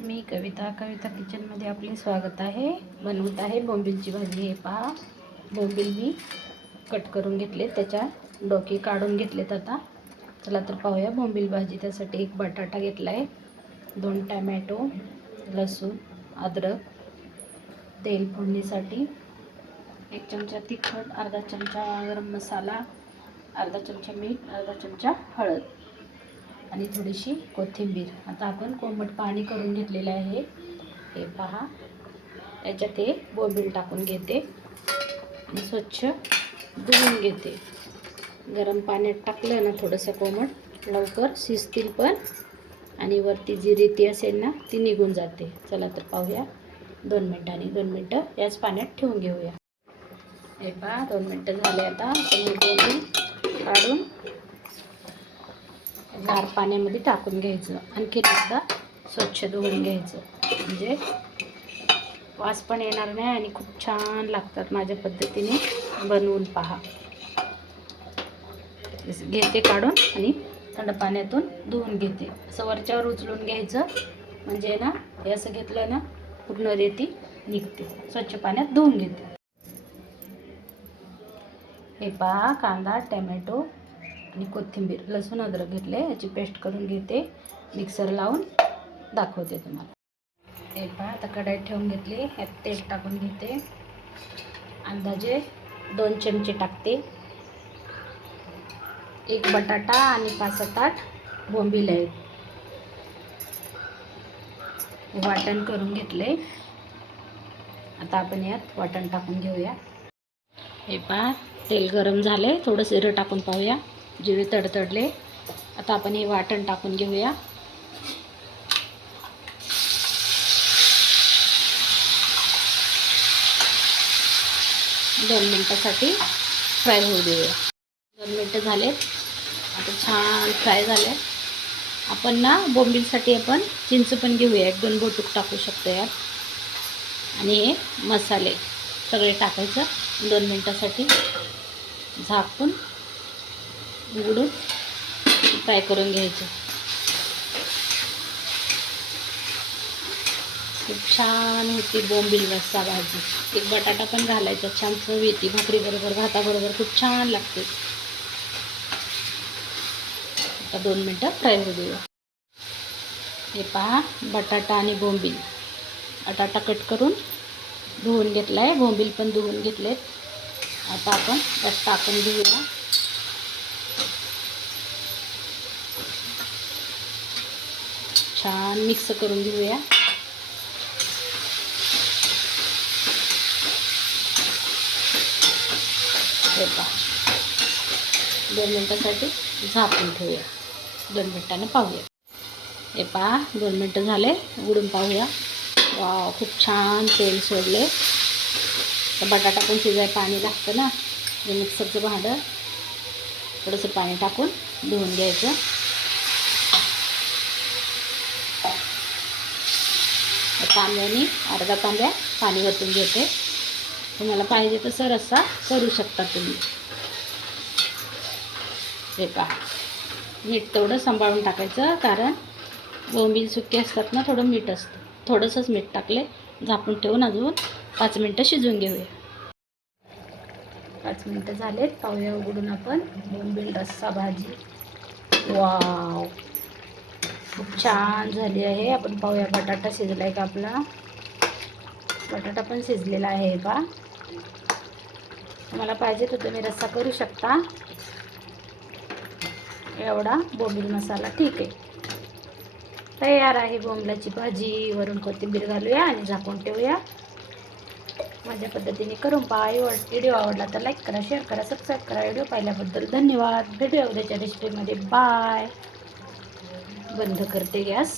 मी कविता किचनमध्ये आपले स्वागत आहे. बनवत आहे बोंबीलची भाजी. हे पहा, बोंबील मी कट करून घेतले, त्याच्या डोके काढून घेतलेत. आता चला तर पाहूया बोंबील भाजी. त्यासाठी एक बटाटा घेतला आहे, 2 टमॅटो, लसूण, अद्रक, तेल फोडणीसाठी, 1 चमचा तिखट, अर्धा चमचा गरम मसाला, अर्धा चमचा मीठ, अर्धा चमचा हळद आणि थोडीशी कोथिंबीर. आता आपण कोमट पाणी करून घेतलेलं आहे. हे पहा, याच्यात हे बोंबील टाकून घेते आणि स्वच्छ धुवून घेते. गरम पाण्यात टाकलं ना थोडंसं कोमट, लवकर शिजतील पण आणि वरती जी रेती असेल ना ती निघून जाते. चला तर पाहूया. 2 मिनटं याच पाण्यात ठेवून घेऊया. हे पहा, 2 मिनटं झाले. आता आपण बोंबील काढून गार पाण्यामध्ये टाकून घ्यायचं. आणखी एकदा स्वच्छ धुवून घ्यायचं, म्हणजे वास पण येणार नाही आणि खूप छान लागतात. माझ्या पद्धतीने बनवून पहा. घेते काढून आणि थंड पाण्यातून धुवून घेते. असं वरच्यावर उचलून घ्यायचं, म्हणजे ना हे असं घेतलं ना पूर्ण रेती निघते. स्वच्छ पाण्यात धुवून घेते. हे पहा, कांदा, टमॅटो आणि कोथिंबीर, लसूण, अद्रक घेतले. याची पेस्ट करून घेते. मिक्सर लावून दाखवते तुम्हाला. हे पहा, आता कढईत ठेवून घेतली. यात तेल टाकून घेते. अंदाजे 2 चमचे टाकते. 1 बटाटा आणि 5-7 बोंबील आहेत. हे वाटण करून घेतले. आता आपण यात वाटण टाकून घेऊया. हे पहा, तेल गरम झाले. थोडं जिरं टाकून पाहूया. जिरे तडतडले. आता आपण हे वाटण टाकून घेऊया. दोन मिनटासाठी फ्राय होऊ देऊया. 2 मिनटं झालेत. आता छान फ्राय झाले. आपण ना बोंबीलसाठी आपण चिंच पण घेऊया. 1-2 बोटूक टाकू शकतो यात. आणि हे मसाले सगळे टाकायचं. 2 मिनटासाठी झाकून उघडून फ्राय करून घ्यायचं. खूप छान होती बोंबील रस्सा भाजी. 1 बटाटा पण घालायचा, छान चव येते. भाकरीबरोबर, भाताबरोबर खूप छान लागते. आता 2 मिनटं फ्राय होऊ देऊया. हे पहा, बटाटा आणि बोंबील. बटाटा कट करून धुवून घेतला आहे, बोंबील पण धुवून घेतलेत. आता आपण त्यात टाकून घेऊया. छान मिक्स करून घेऊया. हे पहा, 2 मिनटासाठी झाकून ठेवूया. 2 मिनटाने पाहूया. हे पहा, 2 मिनटं झाले. उघडून पाहूया. वाव, खूप छान तेल सोडले. तर बटाटा पण शिजायला पाणी लागतं ना. हे मिक्सरचं भांडं थोडंसं पाणी टाकून धुवून घ्यायचं. तांब्याने अर्धा तांब्या पाणी वतून घेते. तुम्हाला पाहिजे तसं रस्सा करू शकता तुम्ही. हे पहा, मीठ तेवढं सांभाळून टाकायचं, कारण बोंबील सुके असतात ना, थोडं मीठ असतं. थोडंसंच मीठ टाकले. झाकून ठेवून अजून 5 मिनटं शिजवून घेऊया. 5 मिनटं झालेत. पाहूया उघडून आपण बोंबील रस्सा भाजी. वाव, खूप छान झाली आहे. आपण पाहूया बटाटा शिजला आहे का आपला. बटाटा पण शिजलेला आहे पहा. तुम्हाला पाहिजे तर तुम्ही रस्सा करू शकता. एवढा बोंबील मसाला ठीक आहे. तयार आहे बोंबलाची भाजी. वरून कोथिंबीर घालूया आणि झाकून ठेवूया. माझ्या पद्धतीने करून पहा. व्हिडिओ आवडला तर लाईक करा, शेअर करा, सबस्क्राईब करा. व्हिडिओ पाहिल्याबद्दल धन्यवाद. भेटूया उद्याच्या रेसिपीमध्ये. बाय. बंद करते गॅस.